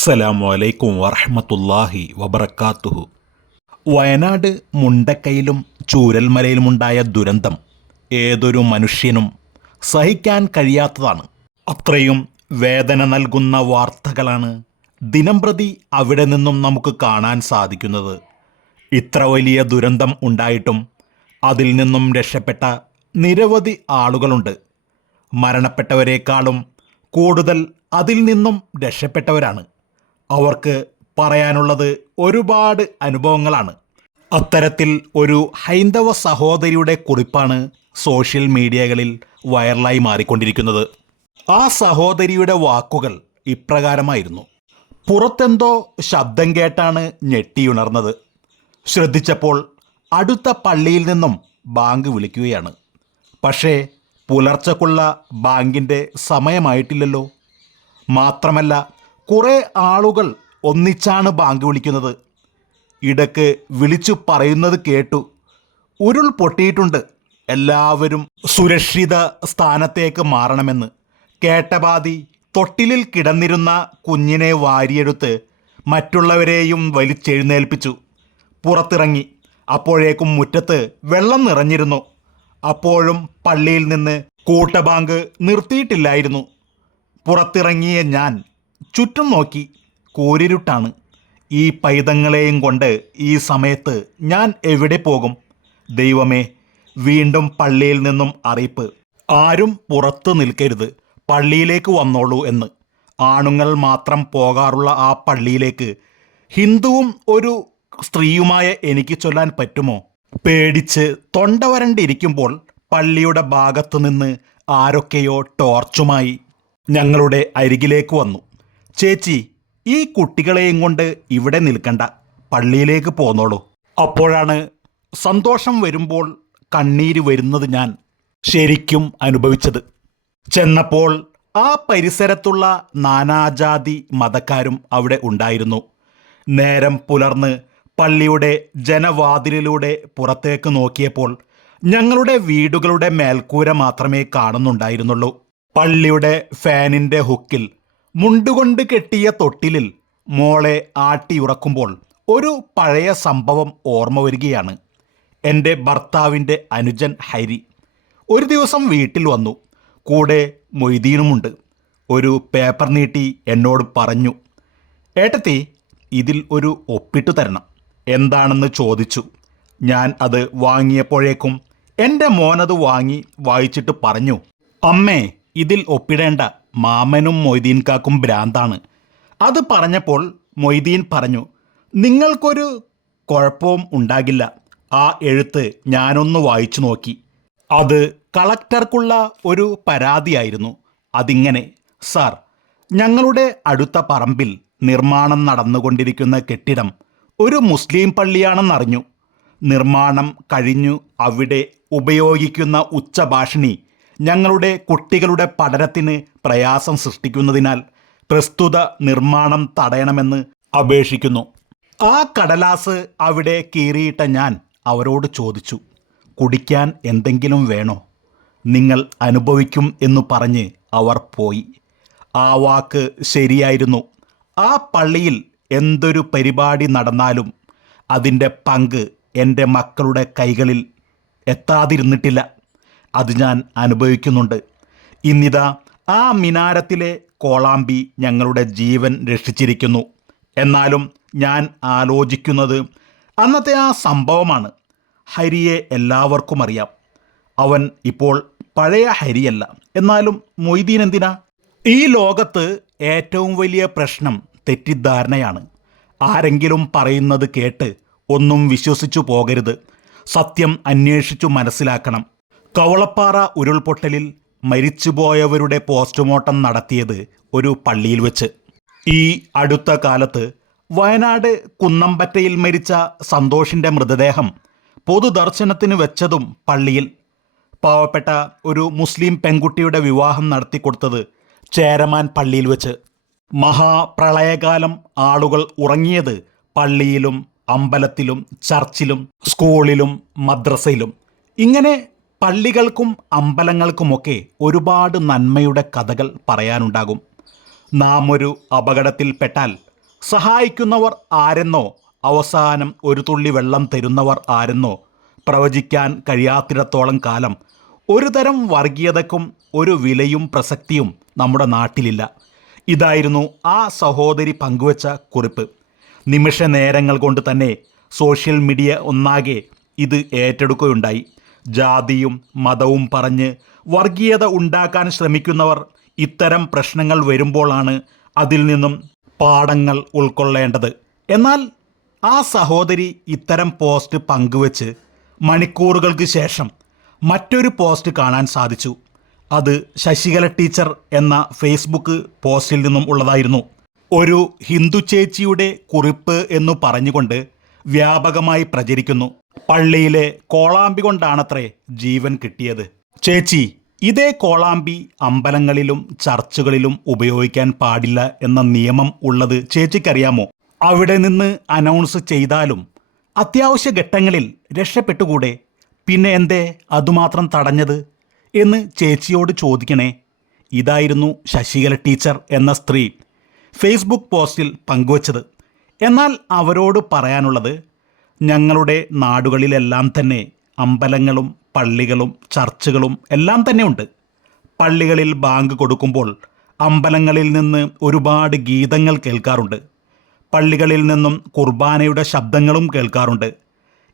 അസ്സലാമു അലൈക്കും വറഹമത്തല്ലാഹി വബർക്കാത്തുഹു വയനാട് മുണ്ടക്കയിലും ചൂരൽമലയിലുമുണ്ടായ ദുരന്തം ഏതൊരു മനുഷ്യനും സഹിക്കാൻ കഴിയാത്തതാണ്. അത്രയും വേദന നൽകുന്ന വാർത്തകളാണ് ദിനംപ്രതി അവിടെ നിന്നും നമുക്ക് കാണാൻ സാധിക്കുന്നത്. ഇത്ര വലിയ ദുരന്തം ഉണ്ടായിട്ടും അതിൽ നിന്നും രക്ഷപ്പെട്ട നിരവധി ആളുകളുണ്ട്. മരണപ്പെട്ടവരെക്കാളും കൂടുതൽ അതിൽ നിന്നും രക്ഷപ്പെട്ടവരാണ്. അവർക്ക് പറയാനുള്ളത് ഒരുപാട് അനുഭവങ്ങളാണ്. അത്തരത്തിൽ ഒരു ഹൈന്ദവ സഹോദരിയുടെ കുറിപ്പാണ് സോഷ്യൽ മീഡിയകളിൽ വൈറലായി മാറിക്കൊണ്ടിരിക്കുന്നത്. ആ സഹോദരിയുടെ വാക്കുകൾ ഇപ്രകാരമായിരുന്നു. പുറത്തെന്തോ ശബ്ദം കേട്ടാണ് ഞെട്ടിയുണർന്നത്. ശ്രദ്ധിച്ചപ്പോൾ അടുത്ത പള്ളിയിൽ നിന്നും ബാങ്ക് വിളിക്കുകയാണ്. പക്ഷേ പുലർച്ചക്കുള്ള ബാങ്കിന്റെ സമയമായിട്ടില്ലല്ലോ. മാത്രമല്ല കുറേ ആളുകൾ ഒന്നിച്ചാണ് ബാങ്ക് വിളിക്കുന്നത്. ഇടയ്ക്ക് വിളിച്ചു പറയുന്നത് കേട്ടു. ഉരുൾ പൊട്ടിയിട്ടുണ്ട്. എല്ലാവരും സുരക്ഷിത സ്ഥാനത്തേക്ക് മാറണമെന്ന്. കേട്ടപാതി തൊട്ടിലിൽ കിടന്നിരുന്ന കുഞ്ഞിനെ വാരിയെടുത്ത് മറ്റുള്ളവരെയും വലിച്ചെഴുന്നേൽപ്പിച്ചു. പുറത്തിറങ്ങി. അപ്പോഴേക്കും മുറ്റത്ത് വെള്ളം നിറഞ്ഞിരുന്നു. അപ്പോഴും പള്ളിയിൽ നിന്ന് കൂട്ടബാങ്ക് നിർത്തിയിട്ടില്ലായിരുന്നു. പുറത്തിറങ്ങിയ ഞാൻ ചുറ്റും നോക്കി കോരിരുട്ടാണ്. ഈ പൈതങ്ങളെയും കൊണ്ട് ഈ സമയത്ത് ഞാൻ എവിടെ പോകും? ദൈവമേ വീണ്ടും പള്ളിയിൽ നിന്നും അറിയിപ്പ്. ആരും പുറത്ത് നിൽക്കരുത്. പള്ളിയിലേക്ക് വന്നോളൂ എന്ന്. ആണുങ്ങൾ മാത്രം പോകാറുള്ള ആ പള്ളിയിലേക്ക് ഹിന്ദുവും ഒരു സ്ത്രീയുമായ എനിക്ക് ചൊല്ലാൻ പറ്റുമോ? പേടിച്ച് തൊണ്ട വരണ്ടിരിക്കുമ്പോൾ പള്ളിയുടെ ഭാഗത്തു നിന്ന് ആരൊക്കെയോ ടോർച്ചുമായി ഞങ്ങളുടെ അരികിലേക്ക് വന്നു. ചേച്ചി ഈ കുട്ടികളെയും കൊണ്ട് ഇവിടെ നിൽക്കണ്ട. പള്ളിയിലേക്ക് പോന്നോളൂ. അപ്പോഴാണ് സന്തോഷം വരുമ്പോൾ കണ്ണീര് വരുന്നത് ഞാൻ ശരിക്കും അനുഭവിച്ചത്. ചെന്നപ്പോൾ ആ പരിസരത്തുള്ള നാനാജാതി മതക്കാരും അവിടെ ഉണ്ടായിരുന്നു. നേരം പുലർന്ന് പള്ളിയുടെ ജനവാതിലിലൂടെ പുറത്തേക്ക് നോക്കിയപ്പോൾ ഞങ്ങളുടെ വീടുകളുടെ മേൽക്കൂര മാത്രമേ കാണുന്നുണ്ടായിരുന്നുള്ളൂ. പള്ളിയുടെ ഫാനിന്റെ ഹുക്കിൽ മുണ്ടുകൊണ്ട് കെട്ടിയ തൊട്ടിലിൽ മോളെ ആട്ടിയുറക്കുമ്പോൾ ഒരു പഴയ സംഭവം ഓർമ്മ വരികയാണ്. എന്റെ ഭർത്താവിന്റെ അനുജൻ ഹരി ഒരു ദിവസം വീട്ടിൽ വന്നു. കൂടെ മൊയ്തീനുമുണ്ട്. ഒരു പേപ്പർ നീട്ടി എന്നോട് പറഞ്ഞു ഏട്ടത്തി ഇതിൽ ഒരു ഒപ്പിട്ടു തരണം. എന്താണെന്ന് ചോദിച്ചു. ഞാൻ അത് വാങ്ങിയപ്പോഴേക്കും എന്റെ മോനത് വാങ്ങി വായിച്ചിട്ട് പറഞ്ഞു അമ്മേ ഇതിൽ ഒപ്പിടേണ്ട. മാമനും മൊയ്തീൻ കാക്കും ഭ്രാന്താണ്. അത് പറഞ്ഞപ്പോൾ മൊയ്തീൻ പറഞ്ഞു നിങ്ങൾക്കൊരു കുഴപ്പവും ഉണ്ടാകില്ല. ആ എഴുത്ത് ഞാനൊന്ന് വായിച്ചു നോക്കി. അത് കളക്ടർക്കുള്ള ഒരു പരാതിയായിരുന്നു. അതിങ്ങനെ സാർ ഞങ്ങളുടെ അടുത്ത പറമ്പിൽ നിർമ്മാണം നടന്നുകൊണ്ടിരിക്കുന്ന കെട്ടിടം ഒരു മുസ്ലിം പള്ളിയാണെന്നറിഞ്ഞു. നിർമ്മാണം കഴിഞ്ഞു അവിടെ ഉപയോഗിക്കുന്ന ഉച്ചഭാഷിണി ഞങ്ങളുടെ കുട്ടികളുടെ പഠനത്തിന് പ്രയാസം സൃഷ്ടിക്കുന്നതിനാൽ പ്രസ്തുത നിർമ്മാണം തടയണമെന്ന് അപേക്ഷിക്കുന്നു. ആ കടലാസ് അവിടെ കീറിയിട്ട ഞാൻ അവരോട് ചോദിച്ചു കുടിക്കാൻ എന്തെങ്കിലും വേണോ? നിങ്ങൾ അനുഭവിക്കും എന്ന് പറഞ്ഞ് അവർ പോയി. ആ വാക്ക് ശരിയായിരുന്നു. ആ പള്ളിയിൽ എന്തൊരു പരിപാടി നടന്നാലും അതിന്റെ പങ്ക് എന്റെ മക്കളുടെ കൈകളിൽ എത്താതിരുന്നിട്ടില്ല. അത് ഞാൻ അനുഭവിക്കുന്നുണ്ട്. ഇന്നിതാ ആ മിനാരത്തിലെ കോളാമ്പി ഞങ്ങളുടെ ജീവൻ രക്ഷിച്ചിരിക്കുന്നു. എന്നാലും ഞാൻ ആലോചിക്കുന്നത് അന്നത്തെ ആ സംഭവമാണ്. ഹരിയെ എല്ലാവർക്കും അറിയാം. അവൻ ഇപ്പോൾ പഴയ ഹരിയല്ല. എന്നാലും മൊയ്തീൻ എന്തിനാ? ഈ ലോകത്ത് ഏറ്റവും വലിയ പ്രശ്നം തെറ്റിദ്ധാരണയാണ്. ആരെങ്കിലും പറയുന്നത് കേട്ട് ഒന്നും വിശ്വസിച്ചു പോകരുത്. സത്യം അന്വേഷിച്ചു മനസ്സിലാക്കണം. കവളപ്പാറ ഉരുൾപൊട്ടലിൽ മരിച്ചുപോയവരുടെ പോസ്റ്റ്മോർട്ടം നടത്തിയത് ഒരു പള്ളിയിൽ വെച്ച്. ഈ അടുത്ത കാലത്ത് വയനാട് കുന്നമ്പറ്റയിൽ മരിച്ച സന്തോഷിന്റെ മൃതദേഹം പൊതുദർശനത്തിന് വെച്ചതും പള്ളിയിൽ. പാവപ്പെട്ട ഒരു മുസ്ലിം പെൺകുട്ടിയുടെ വിവാഹം നടത്തിക്കൊടുത്തത് ചേരമാൻ പള്ളിയിൽ വെച്ച്. മഹാപ്രളയകാലം ആളുകൾ ഉറങ്ങിയത് പള്ളിയിലും അമ്പലത്തിലും ചർച്ചിലും സ്കൂളിലും മദ്രസയിലും. ഇങ്ങനെ പള്ളികൾക്കും അമ്പലങ്ങൾക്കുമൊക്കെ ഒരുപാട് നന്മയുടെ കഥകൾ പറയാനുണ്ടാകും. നാം ഒരു അപകടത്തിൽപ്പെട്ടാൽ സഹായിക്കുന്നവർ ആരെന്നോ അവസാനം ഒരു തുള്ളി വെള്ളം തരുന്നവർ ആരെന്നോ പ്രവചിക്കാൻ കഴിയാത്തിടത്തോളം കാലം ഒരു തരം വർഗീയതക്കും ഒരു വിലയും പ്രസക്തിയും നമ്മുടെ നാട്ടിലില്ല. ഇതായിരുന്നു ആ സഹോദരി പങ്കുവച്ച കുറിപ്പ്. നിമിഷ നേരങ്ങൾ കൊണ്ട് തന്നെ സോഷ്യൽ മീഡിയ ഒന്നാകെ ഇത് ഏറ്റെടുക്കുകയുണ്ടായി. ജാതിയും മതവും പറഞ്ഞ് വർഗീയത ഉണ്ടാക്കാൻ ശ്രമിക്കുന്നവർ ഇത്തരം പ്രശ്നങ്ങൾ വരുമ്പോഴാണ് അതിൽ നിന്നും പാഠങ്ങൾ ഉൾക്കൊള്ളേണ്ടത്. എന്നാൽ ആ സഹോദരി ഇത്തരം പോസ്റ്റ് പങ്കുവച്ച് മണിക്കൂറുകൾക്ക് ശേഷം മറ്റൊരു പോസ്റ്റ് കാണാൻ സാധിച്ചു. അത് ശശികല ടീച്ചർ എന്ന ഫേസ്ബുക്ക് പോസ്റ്റിൽ നിന്നും ഉള്ളതായിരുന്നു. ഒരു ഹിന്ദു ചേച്ചിയുടെ കുറിപ്പ് എന്നു പറഞ്ഞുകൊണ്ട് വ്യാപകമായി പ്രചരിക്കുന്നു. പള്ളിയിലെ കോളാമ്പി കൊണ്ടാണത്രേ ജീവൻ കിട്ടിയത്. ചേച്ചി ഇതേ കോളാമ്പി അമ്പലങ്ങളിലും ചർച്ചുകളിലും ഉപയോഗിക്കാൻ പാടില്ല എന്ന നിയമം ഉള്ളത് ചേച്ചിക്കറിയാമോ? അവിടെ നിന്ന് അനൗൺസ് ചെയ്താലും അത്യാവശ്യ ഘട്ടങ്ങളിൽ രക്ഷപ്പെട്ടുകൂടെ? പിന്നെ എന്തേ അതുമാത്രം തടഞ്ഞത്? എന്ന് ചേച്ചിയോട് ചോദിക്കണേ. ഇതായിരുന്നു ശശികല ടീച്ചർ എന്ന സ്ത്രീ. ഫേസ്ബുക്ക് പോസ്റ്റിൽ പങ്കുവച്ചത്. എന്നാൽ അവരോട് പറയാനുള്ളത് ഞങ്ങളുടെ നാടുകളിലെല്ലാം തന്നെ അമ്പലങ്ങളും പള്ളികളും ചർച്ചുകളും എല്ലാം തന്നെ ഉണ്ട്. പള്ളികളിൽ ബാങ്ക് കൊടുക്കുമ്പോൾ അമ്പലങ്ങളിൽ നിന്ന് ഒരുപാട് ഗീതങ്ങൾ കേൾക്കാറുണ്ട്. പള്ളികളിൽ നിന്നും കുർബാനയുടെ ശബ്ദങ്ങളും കേൾക്കാറുണ്ട്.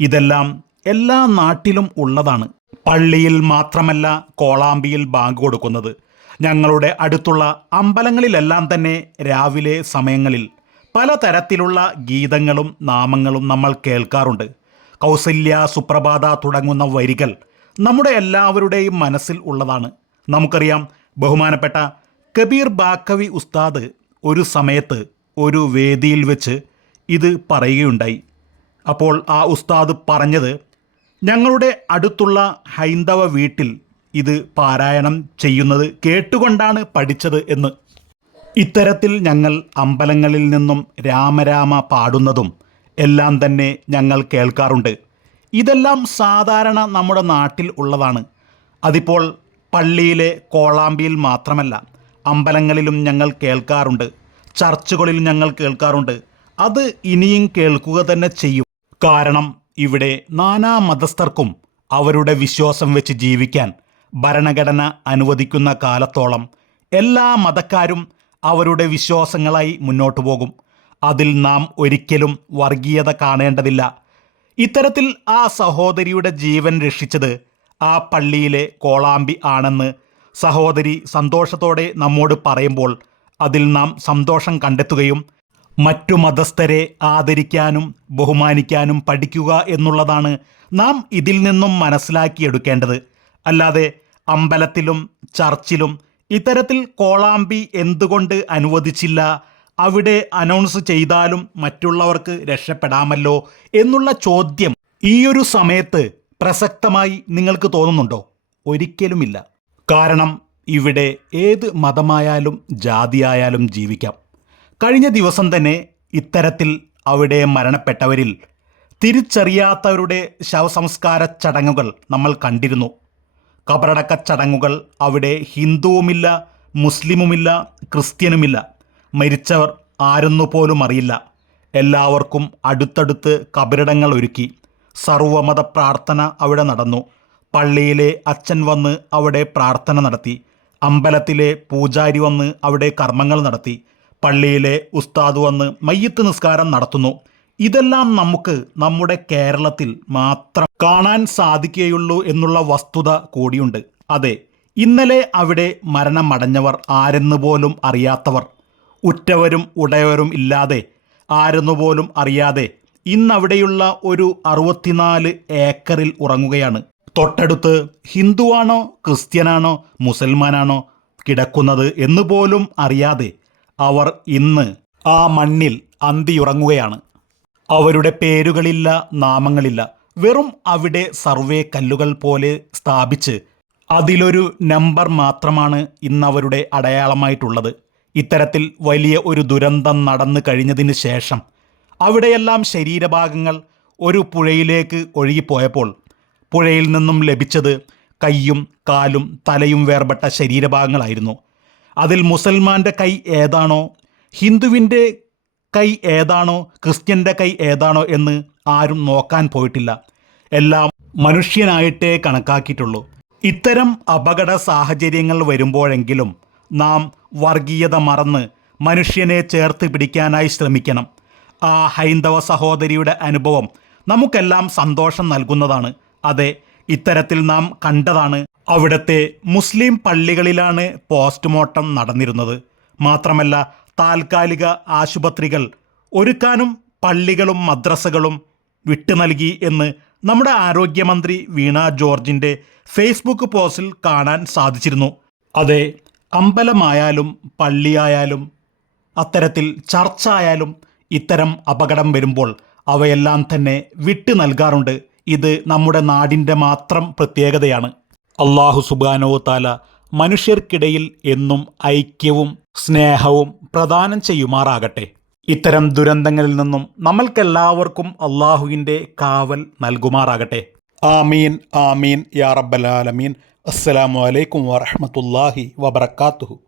ഇതെല്ലാം എല്ലാ നാട്ടിലും ഉള്ളതാണ്. പള്ളിയിൽ മാത്രമല്ല കോളാമ്പിയിൽ ബാങ്ക് കൊടുക്കുന്നത്. ഞങ്ങളുടെ അടുത്തുള്ള അമ്പലങ്ങളിലെല്ലാം തന്നെ രാവിലെ സമയങ്ങളിൽ പലതരത്തിലുള്ള ഗീതങ്ങളും നാമങ്ങളും നമ്മൾ കേൾക്കാറുണ്ട്. കൗസല്യ സുപ്രഭാത തുടങ്ങുന്ന വരികൾ നമ്മുടെ എല്ലാവരുടെയും മനസ്സിൽ ഉള്ളതാണ്. നമുക്കറിയാം ബഹുമാനപ്പെട്ട കബീർ ബാക്കവി ഉസ്താദ് ഒരു സമയത്ത് ഒരു വേദിയിൽ വെച്ച് ഇത് പറയുകയുണ്ടായി. അപ്പോൾ ആ ഉസ്താദ് പറഞ്ഞത് ഞങ്ങളുടെ അടുത്തുള്ള ഹൈന്ദവ വീട്ടിൽ ഇത് പാരായണം ചെയ്യുന്നത് കേട്ടുകൊണ്ടാണ് പഠിച്ചത് എന്ന്. ഇത്തരത്തിൽ ഞങ്ങൾ അമ്പലങ്ങളിൽ നിന്നും രാമരാമ പാടുന്നതും എല്ലാം തന്നെ ഞങ്ങൾ കേൾക്കാറുണ്ട്. ഇതെല്ലാം സാധാരണ നമ്മുടെ നാട്ടിൽ ഉള്ളതാണ്. അതിപ്പോൾ പള്ളിയിലെ കോളാമ്പിയിൽ മാത്രമല്ല അമ്പലങ്ങളിലും ഞങ്ങൾ കേൾക്കാറുണ്ട്. ചർച്ചുകളിൽ ഞങ്ങൾ കേൾക്കാറുണ്ട്. അത് ഇനിയും കേൾക്കുക തന്നെ ചെയ്യും. കാരണം ഇവിടെ നാനാ മതസ്ഥർക്കും അവരുടെ വിശ്വാസം വെച്ച് ജീവിക്കാൻ ഭരണഘടന അനുവദിക്കുന്ന കാലത്തോളം എല്ലാ മതക്കാരും അവരുടെ വിശ്വാസങ്ങളായി മുന്നോട്ടു പോകും. അതിൽ നാം ഒരിക്കലും വർഗീയത കാണേണ്ടതില്ല. ഇത്തരത്തിൽ ആ സഹോദരിയുടെ ജീവൻ രക്ഷിച്ചത് ആ പള്ളിയിലെ കോളാമ്പി ആണെന്ന് സഹോദരി സന്തോഷത്തോടെ നമ്മോട് പറയുമ്പോൾ അതിൽ നാം സന്തോഷം കണ്ടെത്തുകയും മറ്റു മതസ്ഥരെ ആദരിക്കാനും ബഹുമാനിക്കാനും പഠിക്കുക എന്നുള്ളതാണ് നാം ഇതിൽ നിന്നും മനസ്സിലാക്കിയെടുക്കേണ്ടത്. അല്ലാതെ അമ്പലത്തിലും ചർച്ചിലും ഇത്തരത്തിൽ കോളാമ്പി എന്തുകൊണ്ട് അനുവദിച്ചില്ല? അവിടെ അനൗൺസ് ചെയ്താലും മറ്റുള്ളവർക്ക് രക്ഷപ്പെടാമല്ലോ എന്നുള്ള ചോദ്യം ഈയൊരു സമയത്ത് പ്രസക്തമായി നിങ്ങൾക്ക് തോന്നുന്നുണ്ടോ? ഒരിക്കലുമില്ല. കാരണം ഇവിടെ ഏത് മതമായാലും ജാതിയായാലും ജീവിക്കാം. കഴിഞ്ഞ ദിവസം തന്നെ ഇത്തരത്തിൽ അവിടെ മരണപ്പെട്ടവരിൽ തിരിച്ചറിയാത്തവരുടെ ശവസംസ്കാര ചടങ്ങുകൾ നമ്മൾ കണ്ടിരുന്നു. കബറടക്ക ചടങ്ങുകൾ അവിടെ ഹിന്ദുവുമില്ല മുസ്ലിമുമില്ല ക്രിസ്ത്യനുമില്ല. മരിച്ചവർ ആരെന്നു പോലും അറിയില്ല. എല്ലാവർക്കും അടുത്തടുത്ത് കബറിടങ്ങൾ ഒരുക്കി. സർവമത പ്രാർത്ഥന അവിടെ നടന്നു. പള്ളിയിലെ അച്ഛൻ വന്ന് അവിടെ പ്രാർത്ഥന നടത്തി. അമ്പലത്തിലെ പൂജാരി വന്ന് അവിടെ കർമ്മങ്ങൾ നടത്തി. പള്ളിയിലെ ഉസ്താദ് വന്ന് മയ്യത്ത് നിസ്കാരം നടത്തുന്നു. ഇതെല്ലാം നമുക്ക് നമ്മുടെ കേരളത്തിൽ മാത്രം കാണാൻ സാധിക്കുകയുള്ളൂ എന്നുള്ള വസ്തുത കൂടിയുണ്ട്. അതെ ഇന്നലെ അവിടെ മരണമടഞ്ഞവർ ആരെന്ന് പോലും അറിയാത്തവർ ഉറ്റവരും ഉടയവരും ഇല്ലാതെ ആരെന്നു പോലും അറിയാതെ ഇന്നവിടെയുള്ള ഒരു അറുപത്തിനാല് ഏക്കറിൽ ഉറങ്ങുകയാണ്. തൊട്ടടുത്ത് ഹിന്ദുവാണോ ക്രിസ്ത്യനാണോ മുസൽമാനാണോ കിടക്കുന്നത് എന്ന് പോലും അറിയാതെ അവർ ഇന്ന് ആ മണ്ണിൽ അന്തിയുറങ്ങുകയാണ്. അവരുടെ പേരുകളില്ല നാമങ്ങളില്ല. വെറും അവിടെ സർവേ കല്ലുകൾ പോലെ സ്ഥാപിച്ച് അതിലൊരു നമ്പർ മാത്രമാണ് ഇന്നവരുടെ അടയാളമായിട്ടുള്ളത്. ഇത്തരത്തിൽ വലിയ ഒരു ദുരന്തം നടന്നു കഴിഞ്ഞതിന് ശേഷം അവിടെയെല്ലാം ശരീരഭാഗങ്ങൾ ഒരു പുഴയിലേക്ക് ഒഴുകിപ്പോയപ്പോൾ പുഴയിൽ നിന്നും ലഭിച്ചത് കൈയും കാലും തലയും വേർപെട്ട ശരീരഭാഗങ്ങളായിരുന്നു. അതിൽ മുസൽമാന്റെ കൈ ഏതാണോ ഹിന്ദുവിന്റെ കൈ ഏതാണോ ക്രിസ്ത്യന്റെ കൈ ഏതാണോ എന്ന് ആരും നോക്കാൻ പോയിട്ടില്ല. എല്ലാം മനുഷ്യനായിട്ടേ കണക്കാക്കിയിട്ടുള്ളൂ. ഇത്തരം അപകട സാഹചര്യങ്ങൾ വരുമ്പോഴെങ്കിലും നാം വർഗീയത മറന്ന് മനുഷ്യനെ ചേർത്ത് പിടിക്കാനായി ശ്രമിക്കണം. ആ ഹൈന്ദവ സഹോദരിയുടെ അനുഭവം നമുക്കെല്ലാം സന്തോഷം നൽകുന്നതാണ്. അതെ ഇത്തരത്തിൽ നാം കണ്ടതാണ് അവിടുത്തെ മുസ്ലിം പള്ളികളിലാണ് പോസ്റ്റ്മോർട്ടം നടന്നിരുന്നത്. മാത്രമല്ല താൽക്കാലിക ആശുപത്രികൾ ഒരുക്കാനും പള്ളികളും മദ്രസകളും വിട്ടു നൽകി എന്ന് നമ്മുടെ ആരോഗ്യമന്ത്രി വീണ ജോർജിന്റെ ഫേസ്ബുക്ക് പോസ്റ്റിൽ കാണാൻ സാധിച്ചിരുന്നു. അതെ അമ്പലമായാലും പള്ളിയായാലും അത്തരത്തിൽ ചർച്ച ആയാലും ഇത്തരം അപകടം വരുമ്പോൾ അവയെല്ലാം തന്നെ വിട്ടു നൽകാറുണ്ട്. ഇത് നമ്മുടെ നാടിന്റെ മാത്രം പ്രത്യേകതയാണ്. അള്ളാഹു സുബാനോ താല മനുഷ്യർക്കിടയിൽ എന്നും ഐക്യവും സ്നേഹവും പ്രദാനം ചെയ്യുമാറാകട്ടെ. ഇത്തരം ദുരന്തങ്ങളിൽ നിന്നും നമ്മൾക്കെല്ലാവർക്കും അള്ളാഹുവിന്റെ കാവൽ നൽകുമാറാകട്ടെ. ആമീൻ ആമീൻ യാ റബ്ബലാലമീൻ അസ്സലാമു അലൈക്കും വറഹ്മത്തുള്ളാഹി വബറകാതുഹു